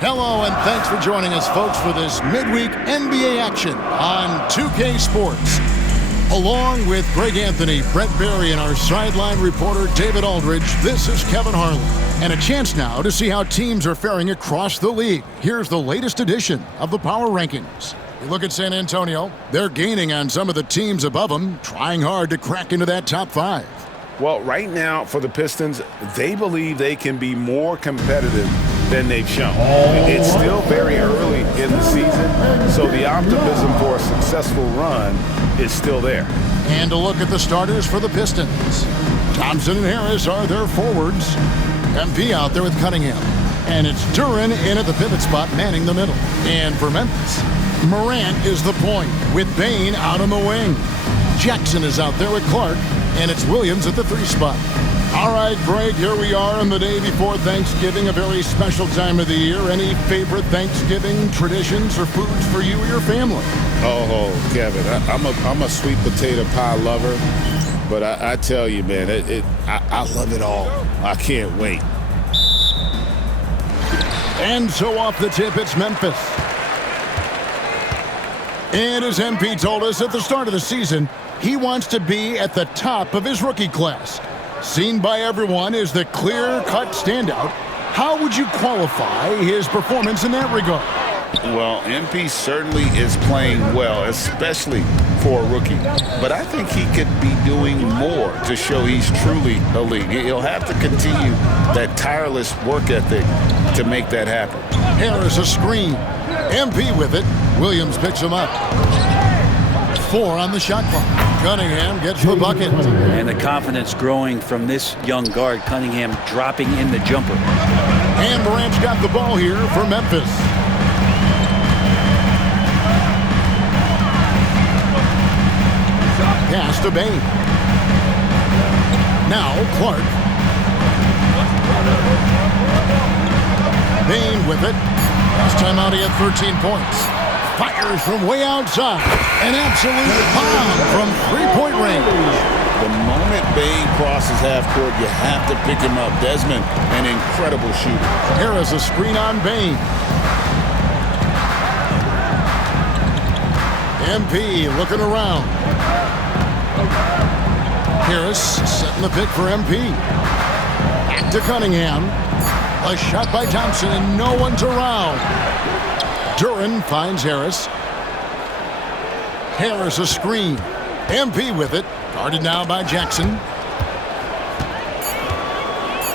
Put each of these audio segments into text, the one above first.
Hello, and thanks for joining us, folks, for this midweek NBA action on 2K Sports. Along with Greg Anthony, Brett Berry, and our sideline reporter, David Aldridge, this is Kevin Harlan. And a chance now to see how teams are faring across the league. Here's the latest edition of the Power Rankings. You look at San Antonio, they're gaining on some of the teams above them, trying hard to crack into that top five. Well, right now for the Pistons, they believe they can be more competitive than they've shown. It's still very early in the season, so the optimism for a successful run is still there. And a look at the starters for the Pistons. Thompson and Harris are their forwards. MP out there with Cunningham. And it's Duren in at the pivot spot, manning the middle. And for Memphis, Morant is the point, with Bane out on the wing. Jackson is out there with Clark, and it's Williams at the 3 spot. All right, Greg, here we are on the day before Thanksgiving, a very special time of the year. Any favorite Thanksgiving traditions or foods for you or your family? Oh, Kevin, I'm a sweet potato pie lover, but I tell you, man, I love it all. I can't wait. And so off the tip, it's Memphis. And as MP told us at the start of the season, he wants to be at the top of his rookie class. Seen by everyone as the clear-cut standout, how would you qualify his performance in that regard? Well, MP certainly is playing well, especially for a rookie. But I think he could be doing more to show he's truly elite. He'll have to continue that tireless work ethic to make that happen. Harris a screen. MP with it. Williams picks him up. 4 on the shot clock. Cunningham gets the bucket. And the confidence growing from this young guard, Cunningham dropping in the jumper. And Morant's got the ball here for Memphis. Pass to Bane. Now Clark. Bane with it. Last time out he had 13 points. Fires from way outside. An absolute bomb from three-point range. The moment Bane crosses half court, you have to pick him up. Desmond, an incredible shooter. Harris a screen on Bane. MP looking around. Harris setting the pick for MP. Back to Cunningham. A shot by Thompson and no one's around. Duren finds Harris. Harris a screen. MP with it. Guarded now by Jackson.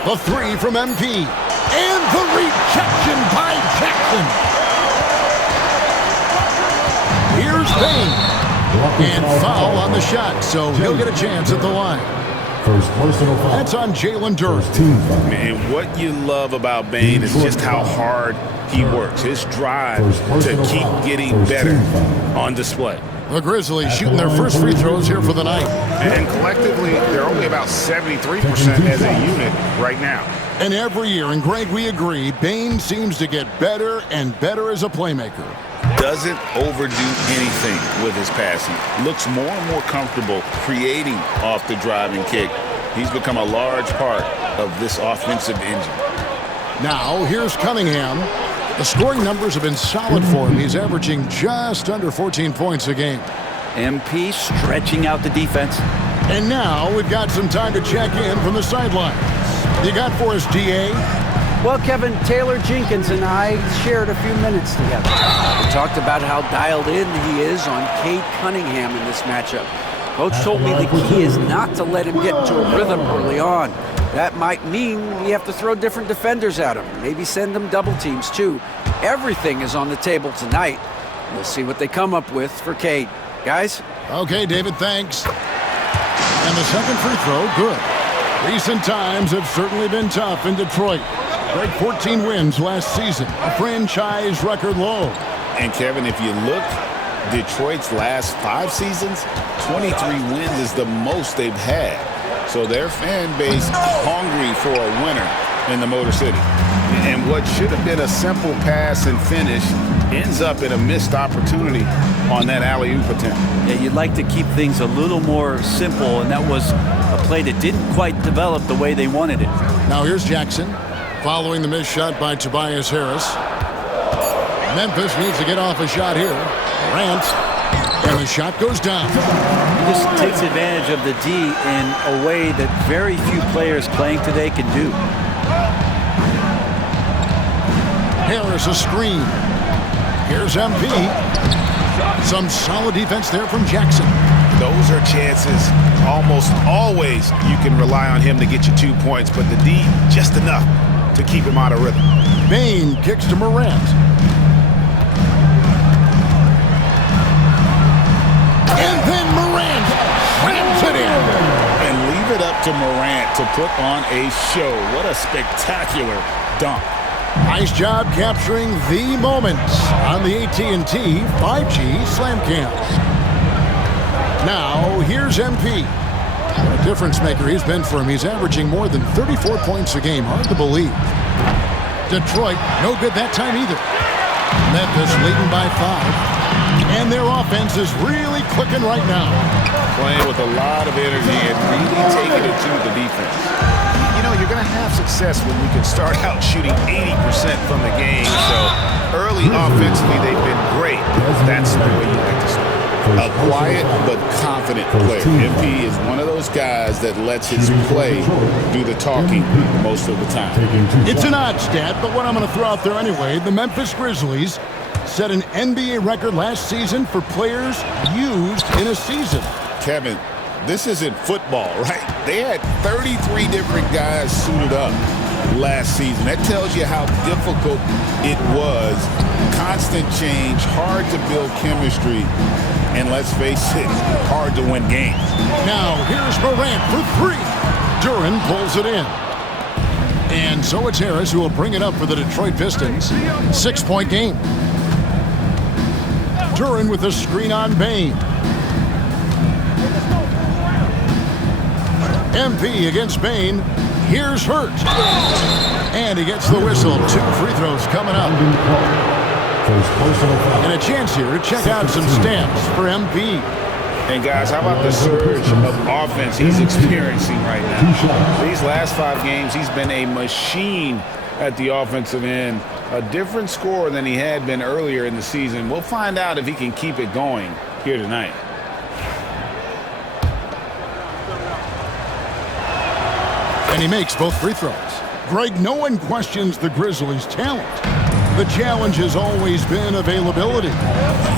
The 3 from MP. And the rejection by Jackson. Here's Bane. And foul on the shot, so he'll get a chance at the line. First personal foul. That's on Jalen Duren. Man, what you love about Bane is just how hard he works. His drive to keep getting better on display. The Grizzlies shooting their first free throws here for the night. And collectively, they're only about 73% as a unit right now. And every year, and Greg, we agree, Bane seems to get better and better as a playmaker. Doesn't overdo anything with his passing. Looks more and more comfortable creating off the driving kick. He's become a large part of this offensive engine. Now, here's Cunningham. The scoring numbers have been solid for him. He's averaging just under 14 points a game. MP stretching out the defense. And now we've got some time to check in from the sidelines. You got for us, DA? Well, Kevin, Taylor Jenkins and I shared a few minutes together. We talked about how dialed in he is on Cade Cunningham in this matchup. Coach told me the key is not to let him get into a rhythm early on. That might mean we have to throw different defenders at him, maybe send them double teams too. Everything is on the table tonight. We'll see what they come up with for Cade. Guys? Okay, David, thanks. And the second free throw, good. Recent times have certainly been tough in Detroit. Break 14 wins last season, a franchise record low. And Kevin, if you look, Detroit's last 5 seasons, 23 wins is the most they've had. So their fan base hungry for a winner in the Motor City. And what should have been a simple pass and finish ends up in a missed opportunity on that alley-oop attempt. Yeah, you'd like to keep things a little more simple, and that was a play that didn't quite develop the way they wanted it. Now here's Jackson following the missed shot by Tobias Harris. Memphis needs to get off a shot here. Morant, and the shot goes down. He just takes advantage of the D in a way that very few players playing today can do. Harris a screen. Here's MP. Some solid defense there from Jackson. Those are chances almost always you can rely on him to get you 2 points, but the D just enough to keep him out of rhythm. Bane kicks to Morant. And then Morant slams it in. And leave it up to Morant to put on a show. What a spectacular dunk. Nice job capturing the moments on the AT&T 5G Slam Cam. Now, here's MP. What a difference maker he's been for him. He's averaging more than 34 points a game. Hard to believe. Detroit, no good that time either. Memphis leading by 5. And their offense is really clicking right now. Playing with a lot of energy and really taking it to the defense. You know, you're going to have success when you can start out shooting 80% from the game. So early offensively, they've been great. That's the way you like to start. A quiet but confident player. MP is one of those guys that lets his play do the talking most of the time. It's an odd stat, but what I'm going to throw out there anyway, the Memphis Grizzlies set an NBA record last season for players used in a season. Kevin, this isn't football, right? They had 33 different guys suited up last season. That tells you how difficult it was. Constant change, hard to build chemistry, and let's face it, hard to win games. Now, here's Morant for 3. Duren pulls it in. And so it's Harris who will bring it up for the Detroit Pistons. 6-point game. Duren with a screen on Bane. MP against Bane. Here's Hurt. And he gets the whistle. 2 free throws coming up. And a chance here to check out some stats for MP. And guys, how about the surge of offense he's experiencing right now? These last 5 games, he's been a machine at the offensive end. A different scorer than he had been earlier in the season. We'll find out if he can keep it going here tonight. And he makes both free throws. Greg, no one questions the Grizzlies' talent. The challenge has always been availability.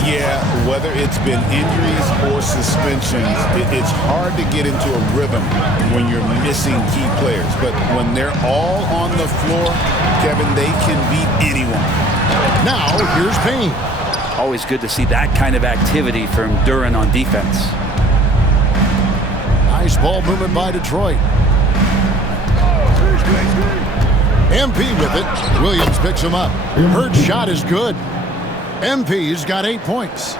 Yeah, whether it's been injuries or suspensions, it's hard to get into a rhythm when you're missing key players. But when they're all on the floor, Kevin, they can beat anyone. Now, here's Payne. Always good to see that kind of activity from Duren on defense. Nice ball movement by Detroit. MP with it. Williams picks him up. Hurt's shot is good. MP's got 8 points.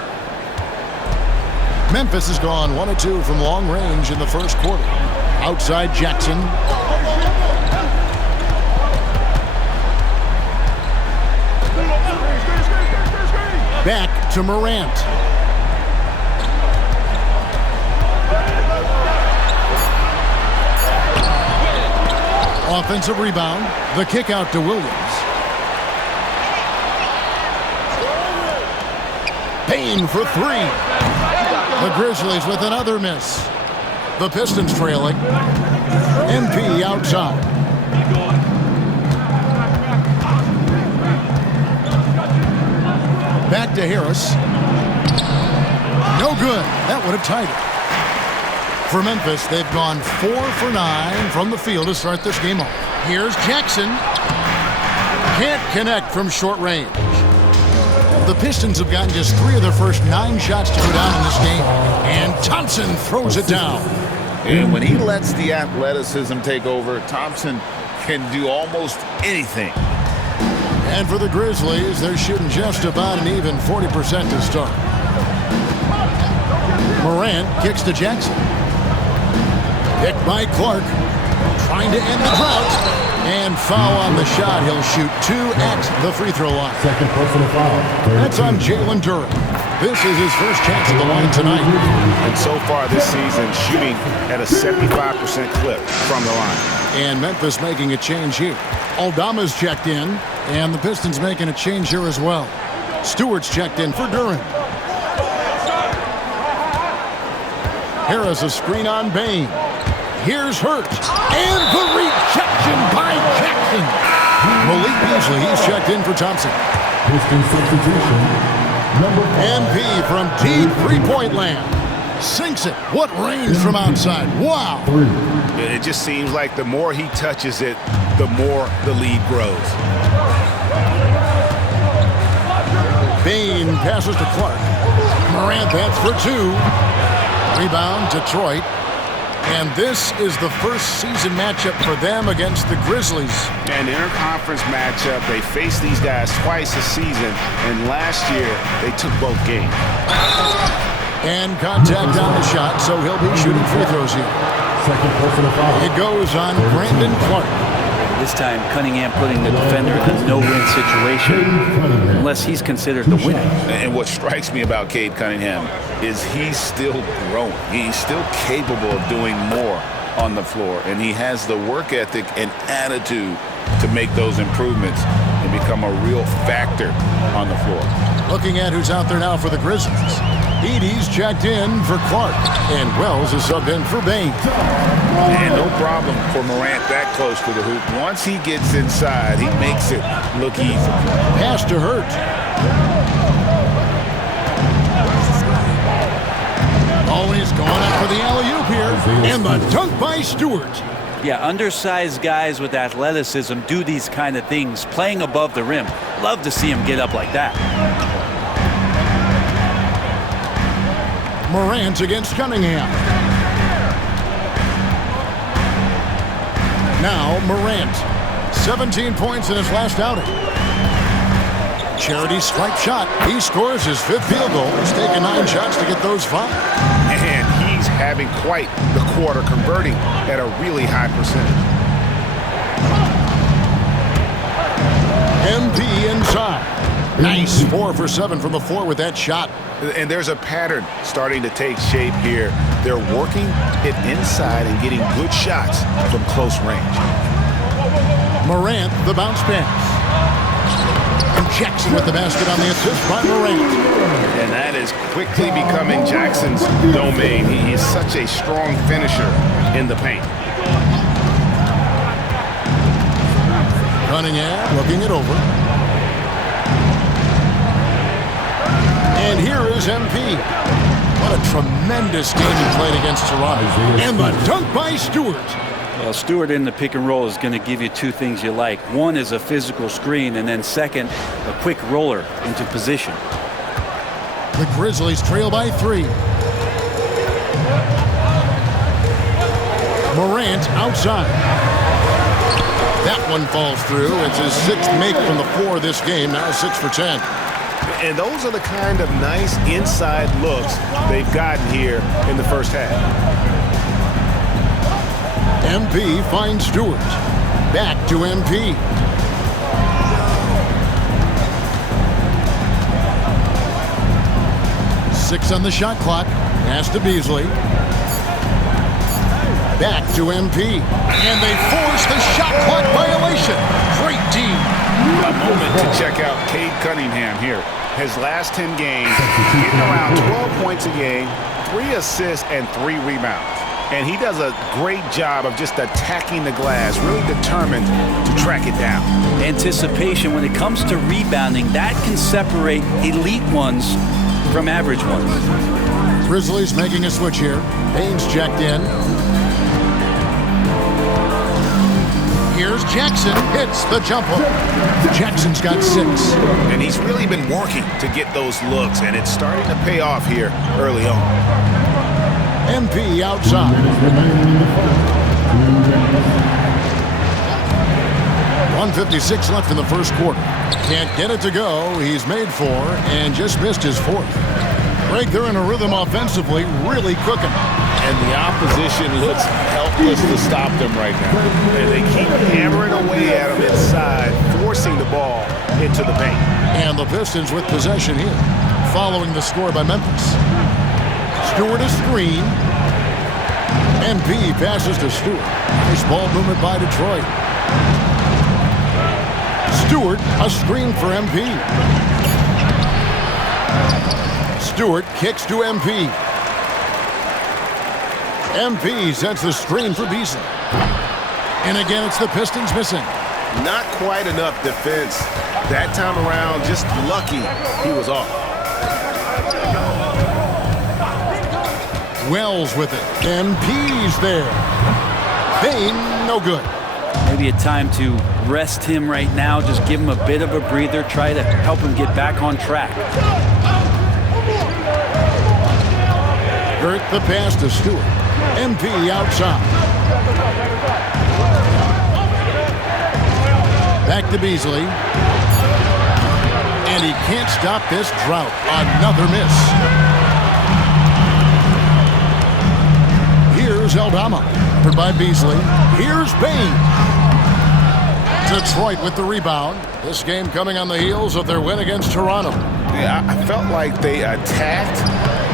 Memphis has gone 1 of 2 from long range in the first quarter. Outside Jackson. Back to Morant. Offensive rebound. The kick out to Williams. Payne for 3. The Grizzlies with another miss. The Pistons trailing. MP outside. Back to Harris. No good. That would have tied it. For Memphis, they've gone 4 for 9 from the field to start this game off. Here's Jackson. Can't connect from short range. The Pistons have gotten just 3 of their first 9 shots to go down in this game. And Thompson throws it down. And when he lets the athleticism take over, Thompson can do almost anything. And for the Grizzlies, they're shooting just about an even 40% to start. Morant kicks to Jackson. Picked by Clark. Trying to end the drought. And foul on the shot. He'll shoot 2 at the free throw line. Second personal foul. That's on Jalen Duren. This is his first chance at the line tonight. And so far this season, shooting at a 75% clip from the line. And Memphis making a change here. Aldama's checked in, and the Pistons making a change here as well. Stewart's checked in for Duren. Harris a screen on Bain. Here's Hurt. And the rejection by Jackson. Malik Beasley, he's checked in for Thompson. Pistons substitution. Number 5. MP from deep three-point land. Sinks it. What range from outside. Wow. 3. It just seems like the more he touches it, the more the lead grows. Bain passes to Clark. Morant bats for 2. Rebound, Detroit. And this is the first season matchup for them against the Grizzlies. An interconference matchup. They faced these guys twice a season, and last year they took both games. And contact on the shot, so he'll be shooting free throws here. Second personal foul. It goes on Brandon Clark. This time, Cunningham putting the defender in a no-win situation, unless he's considered the winner. And what strikes me about Cade Cunningham is he's still growing. He's still capable of doing more on the floor, and he has the work ethic and attitude to make those improvements and become a real factor on the floor. Looking at who's out there now for the Grizzlies. Edey's checked in for Clark, and Wells is subbed in for Bain. And no problem for Morant that close to the hoop. Once he gets inside, he makes it look easy. Pass to Hurt. Always going up for the alley-oop here, and the dunk by Stewart. Yeah, undersized guys with athleticism do these kind of things, playing above the rim. Love to see him get up like that. Morant against Cunningham. Now Morant, 17 points in his last outing. Charity stripe shot. He scores his 5th field goal. He's taken 9 shots to get those 5. And he's having quite the quarter, converting at a really high percentage. MP inside. Nice 4 for 7 from the floor with that shot. And there's a pattern starting to take shape here. They're working it inside and getting good shots from close range. Morant, the bounce pass. And Jackson with the basket on the assist by Morant. And that is quickly becoming Jackson's domain. He is such a strong finisher in the paint. Cunningham looking it over. And here is MP. What a tremendous game he played against Toronto. And the dunk by Stewart. Well, Stewart in the pick and roll is going to give you 2 things you like. One is a physical screen, and then second, a quick roller into position. The Grizzlies trail by 3. Morant outside. That one falls through. It's his 6th make from the floor this game. Now 6 for 10. And those are the kind of nice inside looks they've gotten here in the first half. MP finds Stewart. Back to MP. Six on the shot clock. Pass to Beasley. Back to MP. And they force the shot clock violation. Great team. A moment to check out Cade Cunningham here. His last 10 games, getting around 12 points a game, 3 assists, and 3 rebounds. And he does a great job of just attacking the glass, really determined to track it down. Anticipation, when it comes to rebounding, that can separate elite ones from average ones. Grizzlies making a switch here. Bain's checked in. Here's Jackson. Hits the jump hook. Jackson's got 6. And he's really been working to get those looks, and it's starting to pay off here early on. MP outside. 1:56 left in the first quarter. Can't get it to go. He's made 4 and just missed his 4th. Greg, they're in a rhythm offensively, really cooking. And the opposition looks helpless to stop them right now. And they keep hammering away at him inside, forcing the ball into the paint. And the Pistons with possession here, following the score by Memphis. Stewart a screen. MP passes to Stewart. Nice ball movement by Detroit. Stewart, a screen for MP. Stewart kicks to MP. MP sets the screen for Beasley. And again, it's the Pistons missing. Not quite enough defense. That time around, just lucky he was off. Wells with it. MP's there. Bain, no good. Maybe a time to rest him right now. Just give him a bit of a breather. Try to help him get back on track. Hurt the pass to Stewart. MP outside. Back to Beasley. And he can't stop this drought. Another miss. Here's Aldama. Covered by Beasley. Here's Bain. Detroit with the rebound. This game coming on the heels of their win against Toronto. Yeah, I felt like they attacked,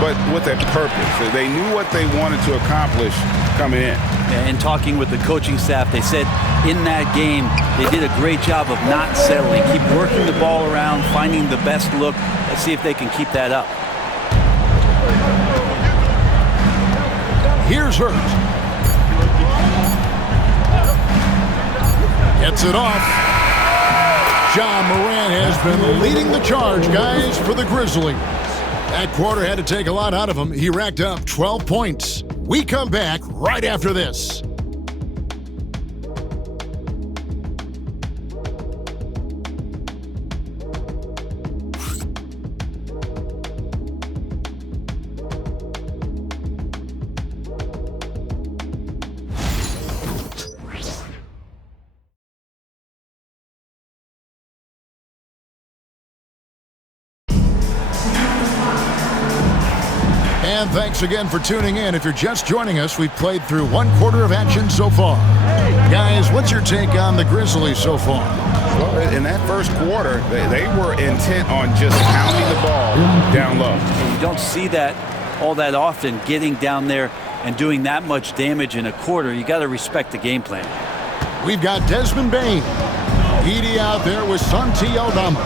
but with a purpose. They knew what they wanted to accomplish coming in. And talking with the coaching staff, they said in that game they did a great job of not settling. Keep working the ball around, finding the best look. Let's see if they can keep that up. Here's Hurt. Gets it off. John Moran has been leading the charge, guys, for the Grizzlies. That quarter had to take a lot out of him. He racked up 12 points. We come back right after this. And thanks again for tuning in. If you're just joining us, we've played through one quarter of action so far. Guys, what's your take on the Grizzlies so far? Well, in that first quarter, they were intent on just pounding the ball down low. You don't see that all that often, getting down there and doing that much damage in a quarter. You got to respect the game plan. We've got Desmond Bain. Edie out there with Santi Aldama.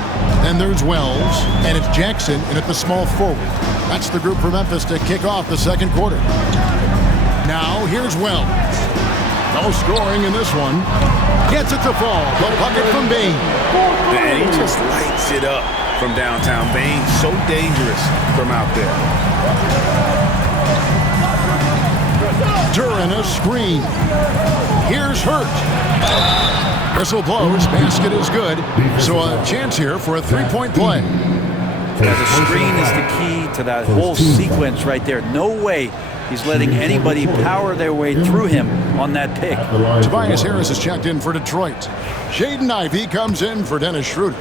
Then there's Wells, and it's Jackson in at the small forward. That's the group for Memphis to kick off the second quarter. Now, here's Wells. No scoring in this one. Gets it to fall. The bucket from Bain. And he just lights it up from downtown. Bain, so dangerous from out there. Duran a screen. Here's Hurt. Whistle blows. Basket is good. So a chance here for a three-point play. Yeah, the screen is the key to that whole sequence right there. No way he's letting anybody power their way through him on that pick. Tobias Harris is checked in for Detroit. Jaden Ivey comes in for Dennis Schroeder.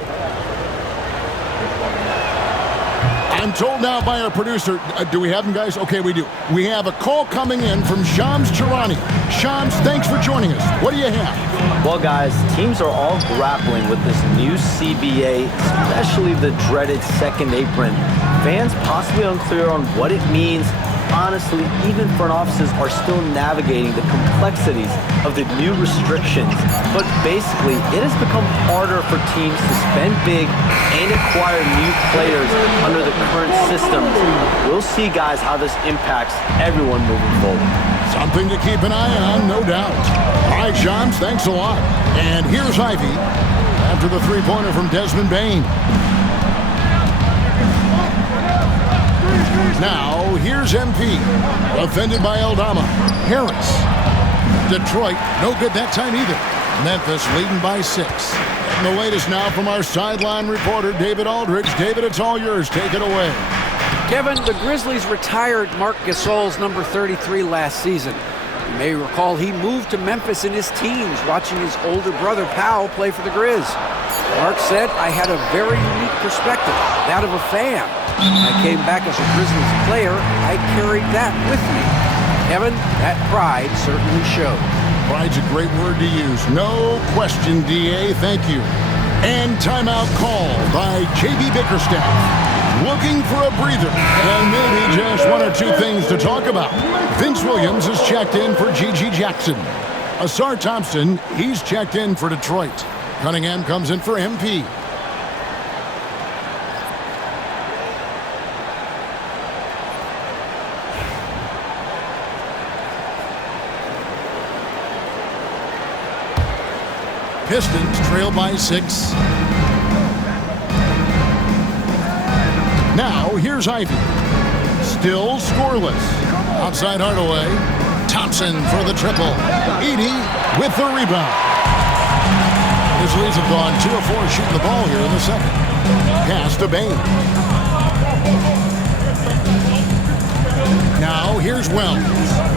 I'm told now by our producer, do we have him, guys? Okay, we do. We have a call coming in from Shams Charani. Shams, thanks for joining us. What do you have? Well, guys, teams are all grappling with this new CBA, especially the dreaded second apron. Fans possibly unclear on what it means. Honestly, even front offices are still navigating the complexities of the new restrictions. But basically, it has become harder for teams to spend big and acquire new players under the current systems. We'll see, guys, how this impacts everyone moving forward. Something to keep an eye on, no doubt. All right, Shams, thanks a lot. And here's Ivey after the three-pointer from Desmond Bain. Now, here's MP. Offended by Aldama. Harris. Detroit, no good that time either. Memphis leading by 6. And the latest now from our sideline reporter, David Aldridge. David, it's all yours. Take it away. Kevin, the Grizzlies retired Marc Gasol's number 33 last season. You may recall he moved to Memphis in his teens, watching his older brother, Powell, play for the Grizz. Marc said, I had a very unique perspective, that of a fan. When I came back as a Grizzlies player, I carried that with me. Kevin, that pride certainly showed. Pride's a great word to use. No question, DA. Thank you. And timeout called by JB Bickerstaff. Looking for a breather and maybe just one or two things to talk about. Vince Williams is checked in for G.G. Jackson. Asar Thompson, he's checked in for Detroit. Cunningham comes in for MP. Pistons trail by 6. Now, here's Ivy. Still scoreless. Outside Hardaway. Thompson for the triple. Edey with the rebound. Grizzlies have gone 2 of 4 shooting the ball here in the second. Pass to Bane. Now, here's Wells.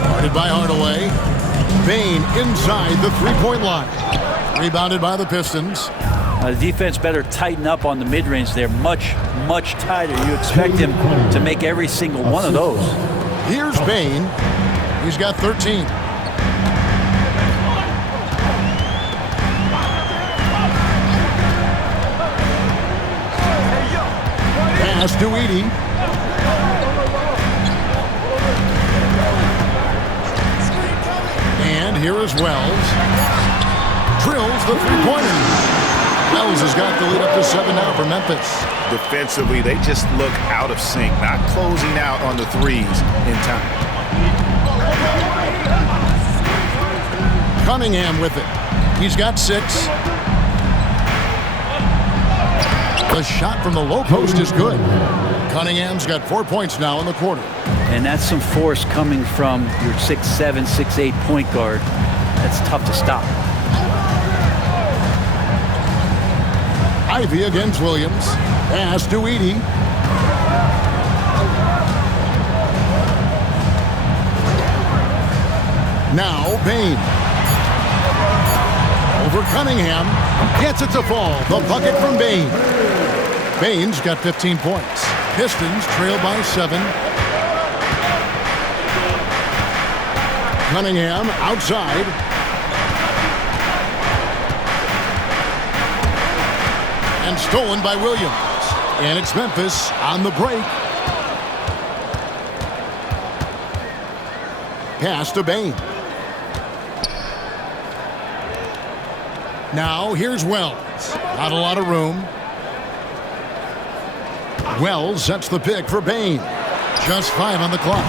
Guarded by Hardaway. Bane inside the three-point line. Rebounded by the Pistons. The defense better tighten up on the mid-range. They're much, much tighter. You expect him to make every single one of those. Here's Bane. He's got 13. Pass to Edey. And here is Wells. Drills the three-pointer. Wells has got the lead up to 7 now for Memphis. Defensively, they just look out of sync, not closing out on the threes in time. Cunningham with it. He's got 6. The shot from the low post is good. Cunningham's got 4 points now in the quarter. And that's some force coming from your 6'7", 6'8" point guard. That's tough to stop. Ivy against Williams. Pass to Edey. Now Bane. Over Cunningham. Gets it to fall. The bucket from Bane. Bane's got 15 points. Pistons trail by 7. Cunningham outside. And stolen by Williams. And it's Memphis on the break. Pass to Bane. Now here's Wells. Not a lot of room. Wells sets the pick for Bane. Just 5 on the clock.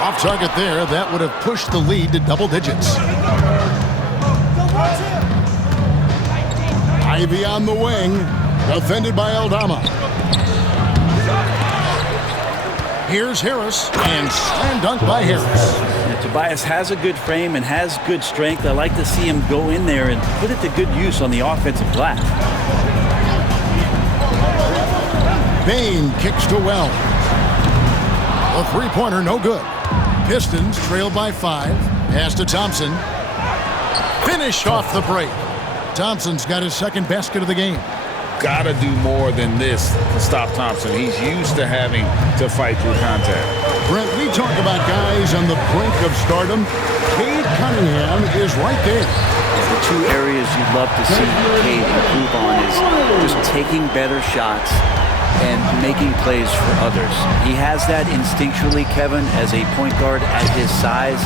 Off target there. That would have pushed the lead to double digits. Ivy on the wing. Defended by Aldama. Here's Harris. And slam dunk by Harris. And Tobias has a good frame and has good strength. I like to see him go in there and put it to good use on the offensive glass. Bane kicks to Wells. A three-pointer, no good. Pistons trail by 5. Pass to Thompson. Finished off the break. Thompson's got his second basket of the game. Got to do more than this to stop Thompson. He's used to having to fight through contact. Brent, we talk about guys on the brink of stardom. Cade Cunningham is right there. The 2 areas you'd love to see Cade improve on is just taking better shots and making plays for others. He has that instinctually, Kevin, as a point guard at his size.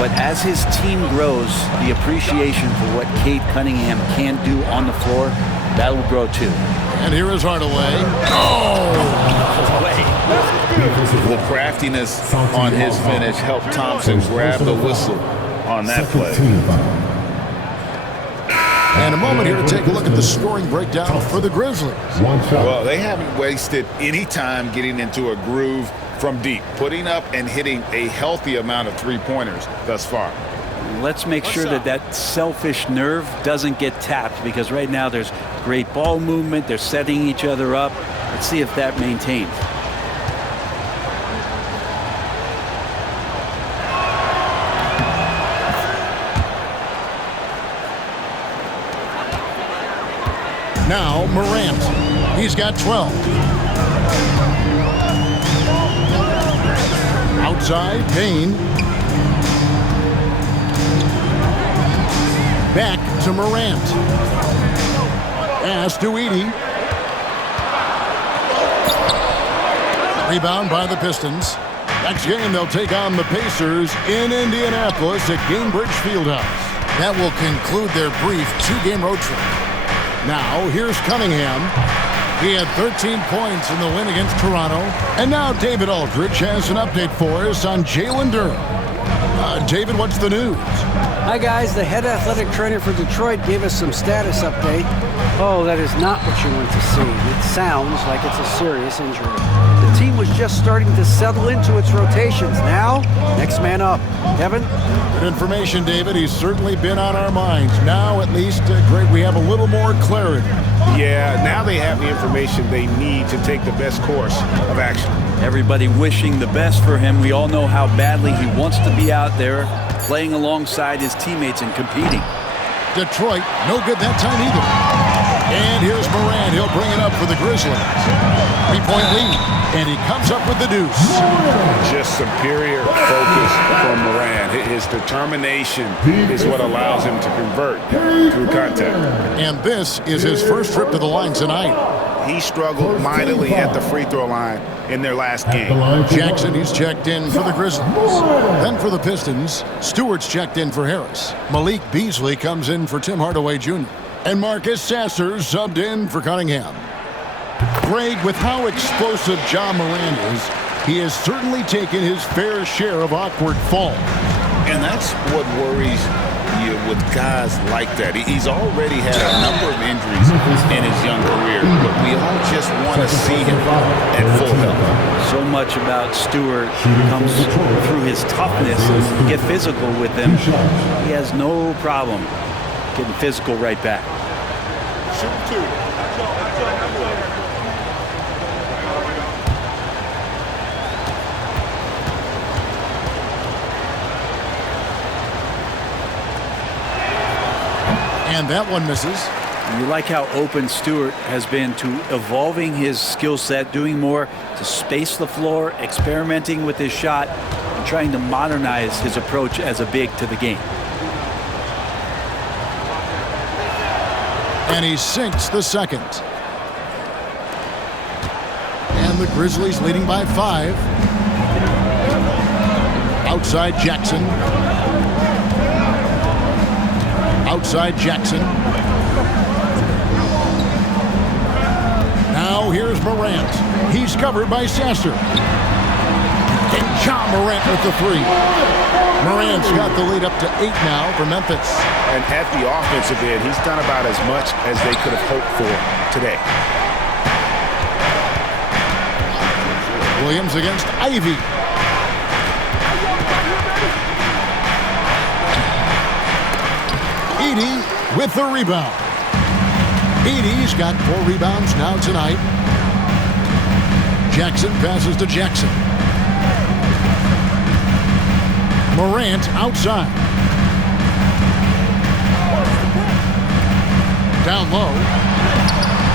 But as his team grows, the appreciation for what Cade Cunningham can do on the floor, that will grow too. And here is Hardaway. The craftiness on his finish helped Thompson grab the whistle on that play. And a moment here to take a look at the scoring breakdown for the Grizzlies. Well, they haven't wasted any time getting into a groove from deep, putting up and hitting a healthy amount of three-pointers thus far. Let's make sure that that selfish nerve doesn't get tapped, because right now there's great ball movement. They're setting each other up. Let's see if that maintains. Now Morant. He's got 12. Outside, Bane. Back to Morant. Pass to Edey. Rebound by the Pistons. Next game, they'll take on the Pacers in Indianapolis at Gainbridge Fieldhouse. That will conclude their brief 2-game road trip. Now, here's Cunningham. He had 13 points in the win against Toronto. And now David Aldridge has an update for us on Jalen Durham. David, what's the news? Hi, guys. The head athletic trainer for Detroit gave us some status update. Oh, that is not what you want to see. It sounds like it's a serious injury. The team was just starting to settle into its rotations. Now, next man up. Kevin? Good information, David. He's certainly been on our minds. Now, at least, great, we have a little more clarity. Yeah, now they have the information they need to take the best course of action. Everybody wishing the best for him. We all know how badly he wants to be out there playing alongside his teammates and competing. Detroit, no good that time either. And here's Morant. He'll bring it up for the Grizzlies. 3-point lead. And he comes up with the deuce. Just superior focus from Morant. His determination is what allows him to convert through contact. And this is his first trip to the line tonight. He struggled mightily at the free throw line in their last game. Jackson, he's checked in for the Grizzlies. Then for the Pistons, Stewart's checked in for Harris. Malik Beasley comes in for Tim Hardaway Jr. And Marcus Sasser subbed in for Cunningham. Greg, with how explosive John Morant is, he has certainly taken his fair share of awkward falls. And that's what worries you with guys like that. He's already had a number of injuries in his young career, but we all just want to see him at full health. So much about Stewart comes through his toughness. Get physical with him. He has no problem getting physical right back. Shoot 2. And that one misses. You like how open Stewart has been to evolving his skill set, doing more to space the floor, experimenting with his shot, and trying to modernize his approach as a big to the game. And he sinks the second. And the Grizzlies leading by 5. Outside Jackson. Outside Jackson. Now here's Morant. He's covered by Sasser. And John Morant with the 3. Morant's got the lead up to 8 now for Memphis. And at the offensive end, he's done about as much as they could have hoped for today. Williams against Ivy. Edey with the rebound. Edey's got 4 rebounds now tonight. Jackson passes to Jackson. Morant outside. Down low.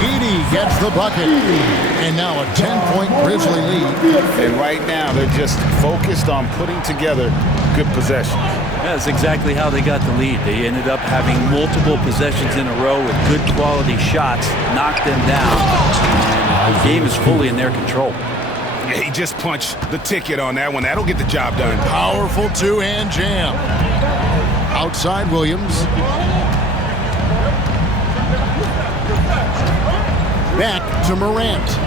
Edey gets the bucket. And now a 10-point Grizzly lead. And right now, they're just focused on putting together good possessions. That's exactly how they got the lead. They ended up having multiple possessions in a row with good quality shots, knocked them down, and the game is fully in their control. Yeah, he just punched the ticket on that one. That'll get the job done. Powerful 2-hand jam. Outside Williams. Back to Morant.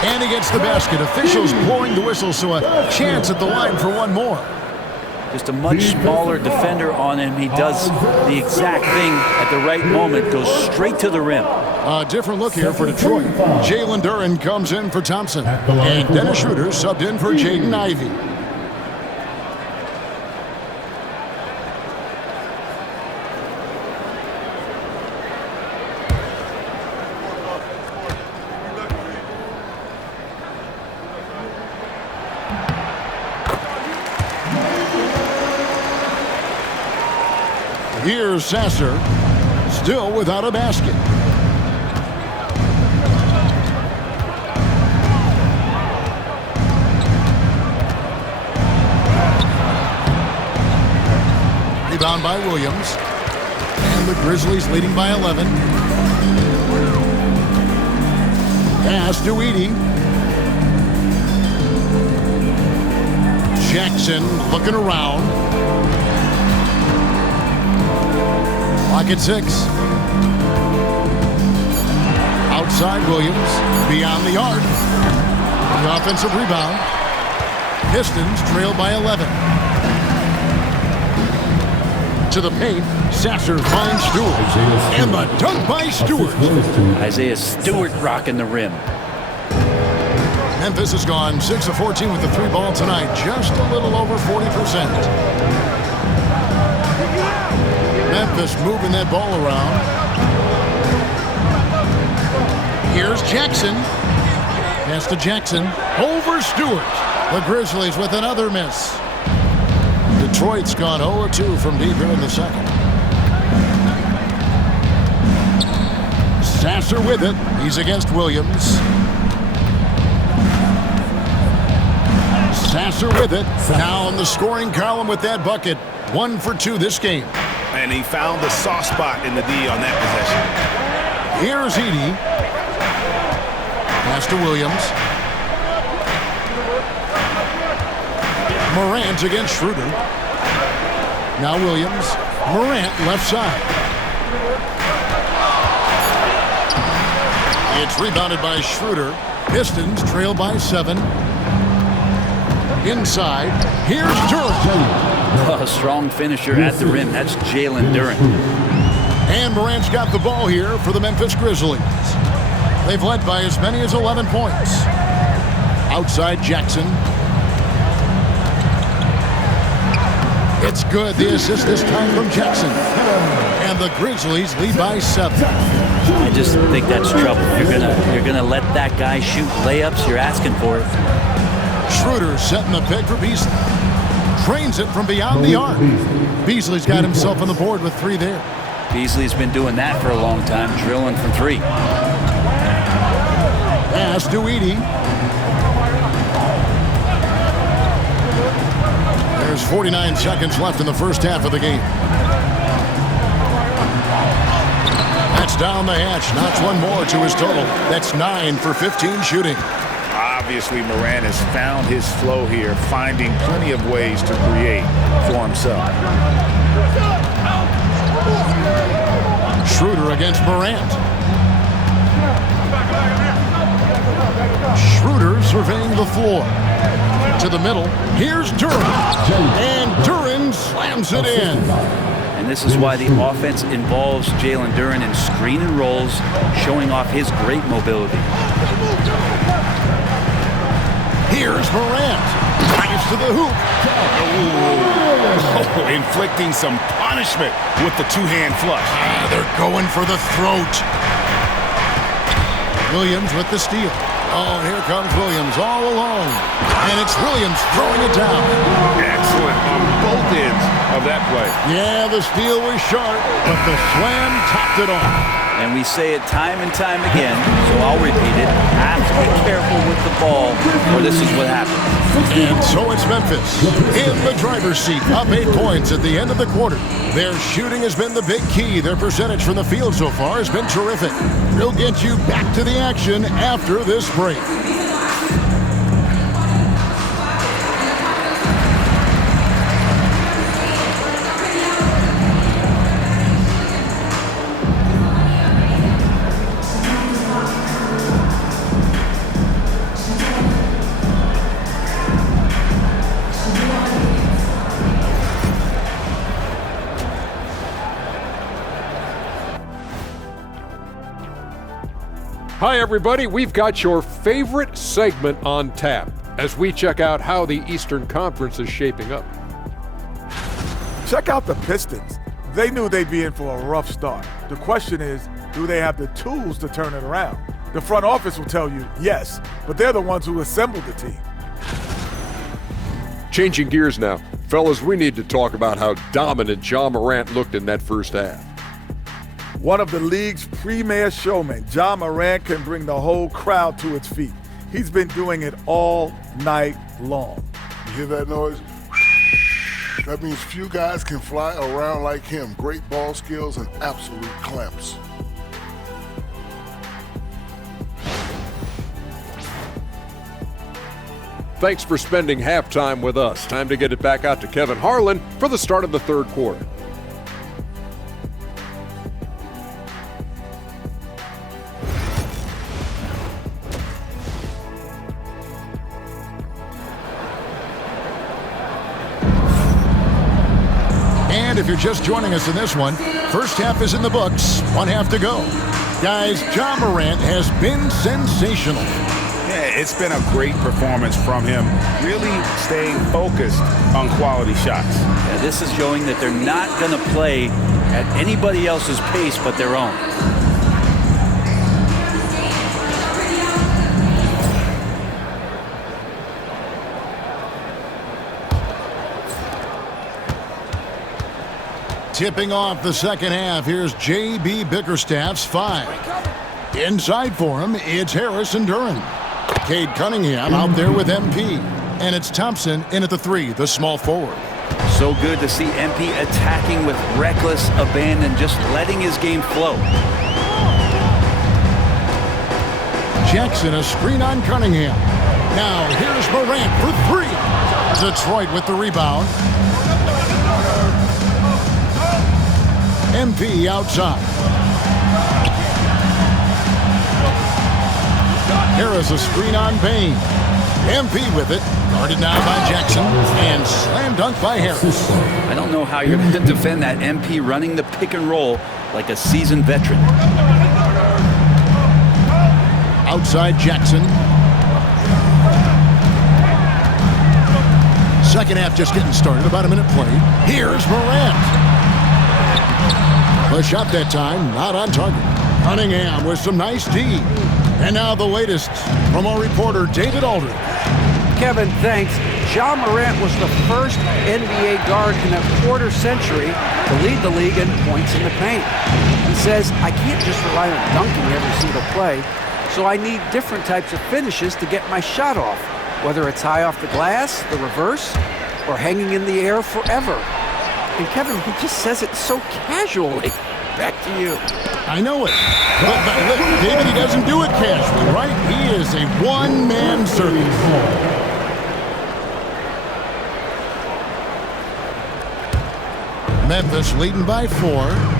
And he gets the basket. Officials blowing the whistle, so a chance at the line for one more. Just a much smaller defender on him. He does the exact thing at the right moment, goes straight to the rim. A different look here for Detroit. Jalen Duren comes in for Thompson. And Dennis Schroeder subbed in for Jaden Ivey. Here's Sasser, still without a basket. Rebound by Williams. And the Grizzlies leading by 11. Pass to Edey. Jackson looking around. Clock at 6. Outside Williams, beyond the arc. The offensive rebound. Pistons trail by 11. To the paint, Sasser finds Stewart. And the dunk by Stewart. Isaiah Stewart rocking the rim. Memphis has gone 6 of 14 with the 3 ball tonight, just a little over 40%. Memphis moving that ball around. Here's Jackson. Pass to Jackson. Over Stewart. The Grizzlies with another miss. Detroit's gone 0-2 from deep here in the second. Sasser with it. He's against Williams. Sasser with it. Now in the scoring column with that bucket. 1 for 2 this game. And he found the soft spot in the D on that possession. Here's Edey. Pass to Williams. Morant against Schroeder. Now Williams. Morant left side. It's rebounded by Schroeder. Pistons trail by 7. Inside. Here's Duren. A strong finisher at the rim. That's Jalen Duren. And Morant's got the ball here for the Memphis Grizzlies. They've led by as many as 11 points. Outside Jackson. It's good. The assist this time from Jackson. And the Grizzlies lead by 7. I just think that's trouble. You're gonna let that guy shoot layups. You're asking for it. Schroeder setting the pick for Beasley. Trains it from beyond the arc. Beasley's got himself on the board with 3 there. Beasley's been doing that for a long time, drilling from 3. Pass to Edey. There's 49 seconds left in the first half of the game. That's down the hatch. Knocks one more to his total. That's 9 for 15 shooting. Obviously, Morant has found his flow here, finding plenty of ways to create for himself. Schroeder against Morant. Schroeder surveying the floor. To the middle. Here's Duren. And Duren slams it in. And this is why the offense involves Jalen Duren in screen and rolls, showing off his great mobility. Here's Morant. Drives to the hoop. Oh, inflicting some punishment with the two-hand flush. They're going for the throat. Williams with the steal. Oh, here comes Williams all alone. And it's Williams throwing it down. Excellent on both ends of that play. Yeah, the steal was sharp, but the slam topped it off. And we say it time and time again, so I'll repeat it. Have to be careful with the ball, or this is what happens. And so it's Memphis in the driver's seat, up 8 points at the end of the quarter. Their shooting has been the big key. Their percentage from the field so far has been terrific. We'll get you back to the action after this break. Hi everybody, we've got your favorite segment on tap as we check out how the Eastern Conference is shaping up. Check out the Pistons. They knew they'd be in for a rough start. The question is, do they have the tools to turn it around? The front office will tell you yes, but they're the ones who assembled the team. Changing gears now. Fellas, we need to talk about how dominant Ja Morant looked in that first half. One of the league's premier showmen, Ja Morant can bring the whole crowd to its feet. He's been doing it all night long. You hear that noise? That means few guys can fly around like him. Great ball skills and absolute clamps. Thanks for spending halftime with us. Time to get it back out to Kevin Harlan for the start of the third quarter. And if you're just joining us in this one, first half is in the books, 1 half to go. Guys, Ja Morant has been sensational. Yeah, it's been a great performance from him, really staying focused on quality shots. Yeah, this is showing that they're not going to play at anybody else's pace but their own. Tipping off the second half, here's J.B. Bickerstaff's 5. Inside for him, it's Harris and Duran. Cade Cunningham out there with MP. And it's Thompson in at the 3, the small forward. So good to see MP attacking with reckless abandon, just letting his game flow. Jackson, a screen on Cunningham. Now here's Morant for 3. Detroit with the rebound. MP outside. Harris a screen on Payne. MP with it. Guarded now by Jackson. And slam dunk by Harris. I don't know how you're going to defend that. MP running the pick and roll like a seasoned veteran. Outside Jackson. Second half just getting started. About a minute played. Here's Morant. A shot that time, not on target. Cunningham with some nice D. And now the latest from our reporter, David Aldridge. Kevin, thanks. Ja Morant was the first NBA guard in a quarter century to lead the league in points in the paint. He says, I can't just rely on dunking every single play, so I need different types of finishes to get my shot off, whether it's high off the glass, the reverse, or hanging in the air forever. And Kevin, he just says it so casually. Back to you. I know it. But look, David, he doesn't do it casually, right? He is a one-man circus. Memphis leading by 4.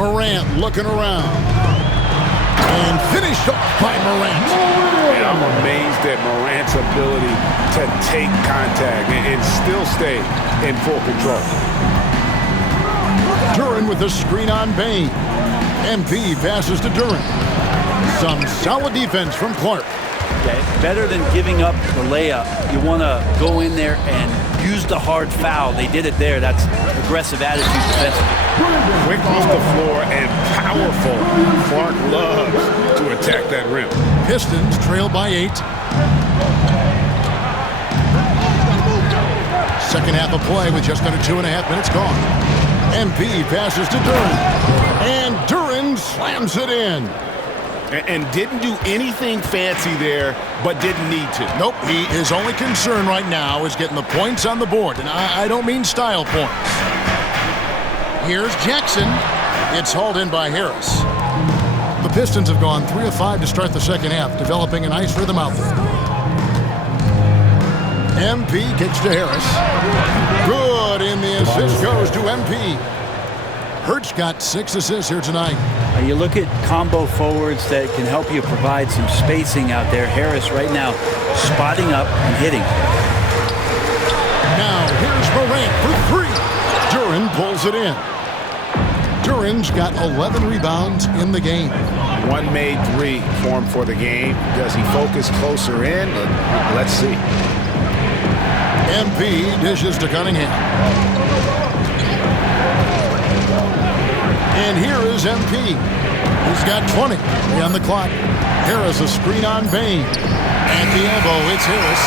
Morant looking around. And finished off by Morant. And I'm amazed at Morant's ability to take contact and still stay in full control. Duren with the screen on Bane. MP passes to Duren. Some solid defense from Clark. Okay. Better than giving up the layup, you want to go in there and use the hard foul. They did it there. That's aggressive attitude defensively. Quick off the floor and powerful. Clark loves to attack that rim. Pistons trail by 8. Second half of play with just under 2.5 minutes gone. MP passes to Duren. And Duren slams it in. And didn't do anything fancy there, but didn't need to. Nope, his only concern right now is getting the points on the board. And I don't mean style points. Here's Jackson. It's hauled in by Harris. The Pistons have gone 3 of 5 to start the second half, developing a nice rhythm out there. MP kicks to Harris. Good, and the assist goes to MP. Hurts got 6 assists here tonight. You look at combo forwards that can help you provide some spacing out there. Harris right now spotting up and hitting. Now here's Morant for 3. Duren pulls it in. Duren's got 11 rebounds in the game. One made 3 for him for the game. Does he focus closer in? Let's see. MP dishes to Cunningham. And here is MP. He's got 20 on the clock. Harris a screen on Bane. At the elbow, it's Harris.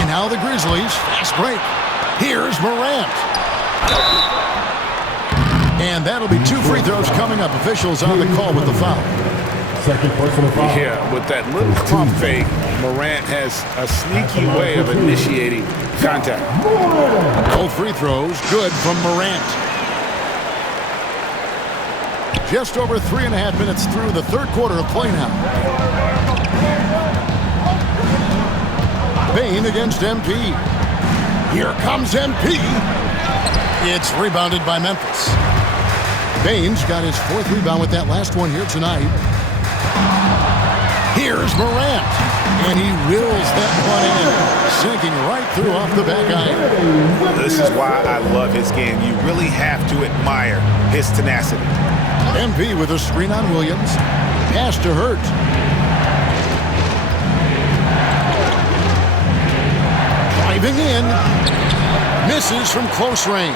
And now the Grizzlies, fast break. Here's Morant. And that'll be 2 free throws coming up. Officials on the call with the foul. Second personal foul. Yeah, with that little pump fake, Morant has a sneaky way of initiating contact. Both free throws good from Morant. Just over 3.5 minutes through the third quarter of play now. Bane against MP. Here comes MP. It's rebounded by Memphis. Bane's got his 4th rebound with that last one here tonight. Here's Morant. And he wills that one in, sinking right through off the back iron. This is why I love his game. You really have to admire his tenacity. MP with a screen on Williams. Pass to Hurt. Driving in. Misses from close range.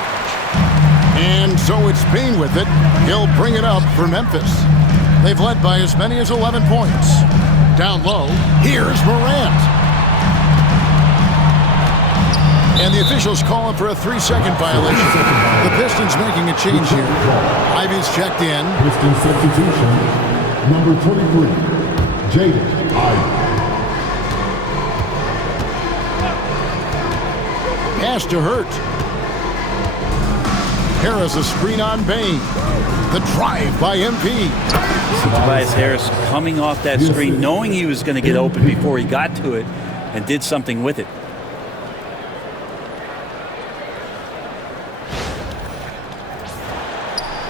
And so it's Bane with it. He'll bring it up for Memphis. They've led by as many as 11 points. Down low, here's Morant. And the officials calling for a 3-second violation. The Pistons making a change here. Ivy's checked in. Pistons substitution, number 23, Jaden Ivey. Pass to Hurt. Harris a screen on Bane. The drive by MP. Tobias Harris coming off that screen, knowing he was going to get open before he got to it, and did something with it.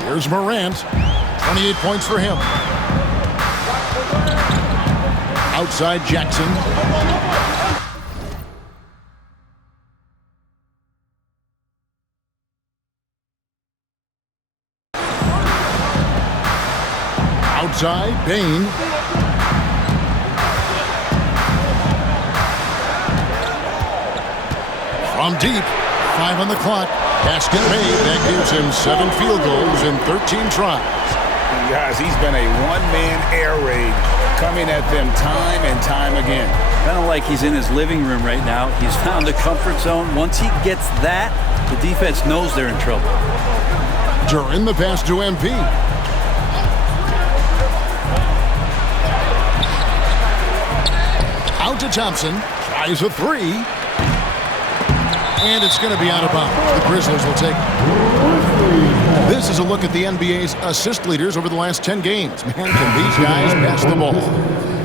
Here's Morant. 28 points for him. Outside Jackson. Outside, Bane. From deep, 5 on the clock. Basket made. That gives him 7 field goals in 13 tries. Guys, he's been a one-man air raid coming at them time and time again. Kind of like he's in his living room right now. He's found the comfort zone. Once he gets that, the defense knows they're in trouble. Duren the pass to MP. Out to Thompson. Tries a 3. And it's going to be out of bounds. The Grizzlies will take it. This is a look at the NBA's assist leaders over the last 10 games. Man, can these guys pass the ball?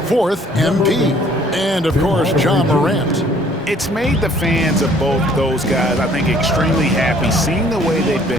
4th, MP. And, of course, Ja Morant. It's made the fans of both those guys, I think, extremely happy, seeing the way they've been